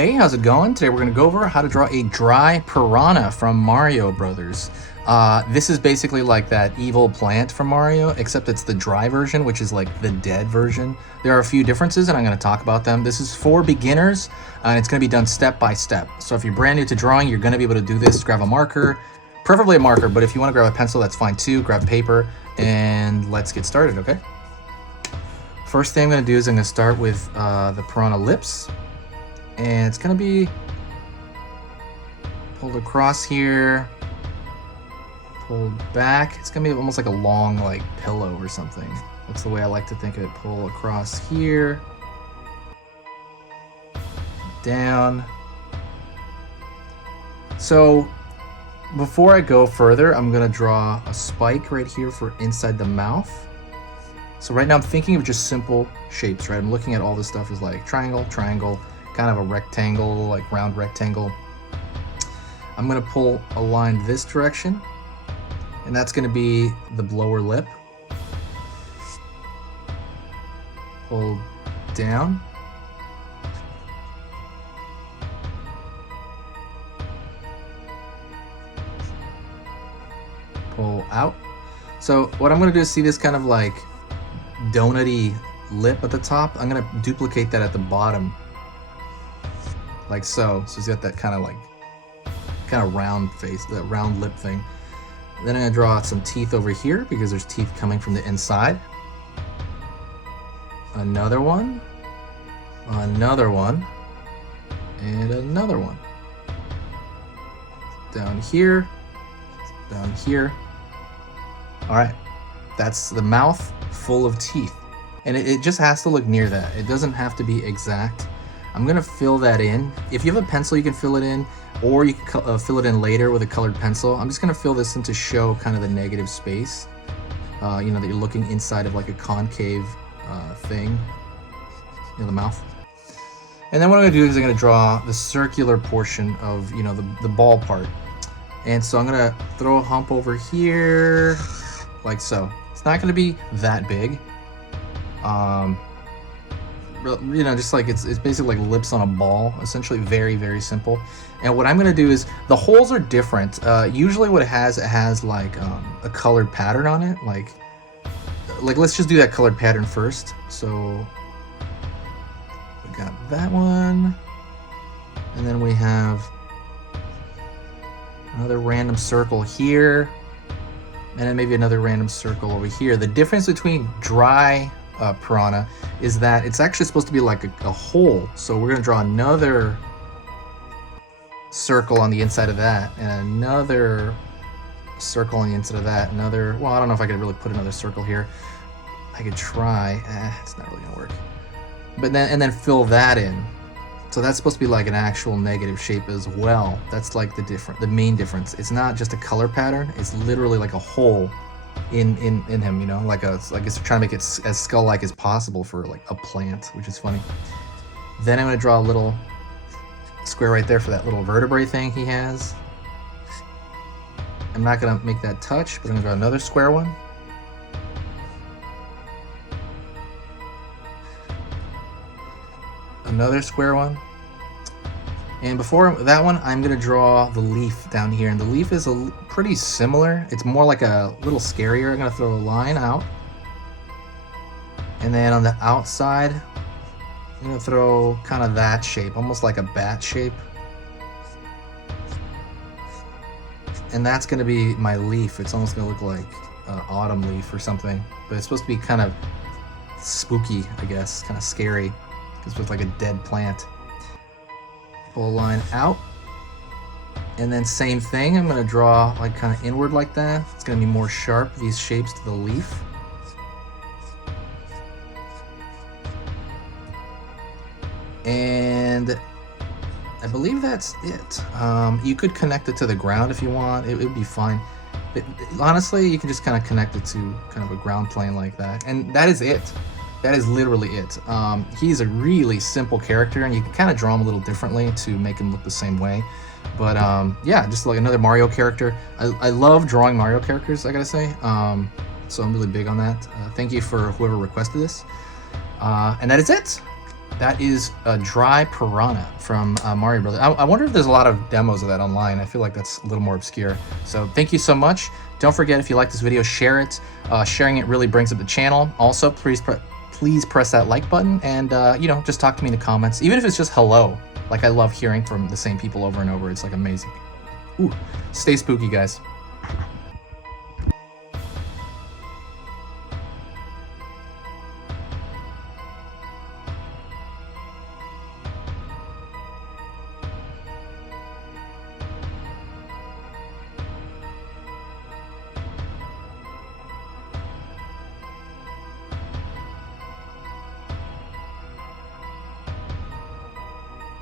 Hey, how's it going? Today we're going to go over how to draw a dry piranha from Mario Brothers. This is basically like that evil plant from Mario, except it's the dry version, which is like the dead version. There are a few differences, and I'm going to talk about them. This is for beginners, and it's going to be done step by step. So if you're brand new to drawing, you're going to be able to do this. Grab a marker, preferably a marker, but if you want to grab a pencil, that's fine too. Grab paper, and let's get started, okay? First thing I'm going to do is I'm going to start with the piranha lips. And it's gonna be pulled across here, pulled back. It's gonna be almost like a long like pillow or something. That's the way I like to think of it. Pull across here, down. So before I go further, I'm gonna draw a spike right here for inside the mouth. So right now I'm thinking of just simple shapes, right? I'm looking at all this stuff as like triangle, triangle, kind of a rectangle, like round rectangle. I'm gonna pull a line this direction, and that's gonna be the lower lip. Pull down. Pull out. So what I'm gonna do is see this kind of like donut-y lip at the top. I'm gonna duplicate that at the bottom. Like so. So he's got that kind of round face, that round lip thing. Then I'm gonna draw some teeth over here because there's teeth coming from the inside. Another one, and another one. Down here, down here. All right, that's the mouth full of teeth. And it just has to look near that. It doesn't have to be exact. I'm gonna fill that in. If you have a pencil, you can fill it in, or you can fill it in later with a colored pencil. I'm just gonna fill this in to show kind of the negative space. You know, that you're looking inside of like a concave thing in the mouth. And then what I'm gonna do is I'm gonna draw the circular portion of, you know, the ball part. And so I'm gonna throw a hump over here, like so. It's not gonna be that big. You know, just like it's basically like lips on a ball, essentially. Very, very simple. And what I'm gonna do is, the holes are different. Usually what it has like a colored pattern on it. Like let's just do that colored pattern first. So we got that one, and then we have another random circle here, and then maybe another random circle over here. The difference between dry piranha is that it's actually supposed to be like a hole. So we're gonna draw another circle on the inside of that, and another circle on the inside of that. Another, well, I don't know if I could really put another circle here. I could try. It's not really gonna work. But then, and then fill that in. So that's supposed to be like an actual negative shape as well. That's like the main difference. It's not just a color pattern. It's literally like a hole in him, you know, like I guess they're trying to make it as skull-like as possible for like a plant, which is funny. Then I'm gonna draw a little square right there for that little vertebrae thing he has. I'm not gonna make that touch, but I'm gonna draw another square one. Another square one. And before that one, I'm gonna draw the leaf down here, and the leaf is pretty similar. It's more like a little scarier. I'm gonna throw a line out, and then on the outside, I'm gonna throw kind of that shape, almost like a bat shape. And that's gonna be my leaf. It's almost gonna look like autumn leaf or something, but it's supposed to be kind of spooky, I guess, kind of scary, because it's like a dead plant. Pull a line out, and then same thing, I'm going to draw like kind of inward like that. It's going to be more sharp, these shapes to the leaf. And I believe that's it. You could connect it to the ground if you want. It would be fine. Honestly, you can just kind of connect it to kind of a ground plane like that, and that is it. That is literally it. He's a really simple character, and you can kind of draw him a little differently to make him look the same way. But yeah, just like another Mario character. I love drawing Mario characters, I gotta say. So I'm really big on that. Thank you for whoever requested this. And that is it. That is a dry piranha from Mario Brothers. I wonder if there's a lot of demos of that online. I feel like that's a little more obscure. So thank you so much. Don't forget, if you like this video, share it. Sharing it really brings up the channel. Also, please press that like button and, you know, just talk to me in the comments. Even if it's just hello. Like, I love hearing from the same people over and over. It's like amazing. Ooh, stay spooky, guys.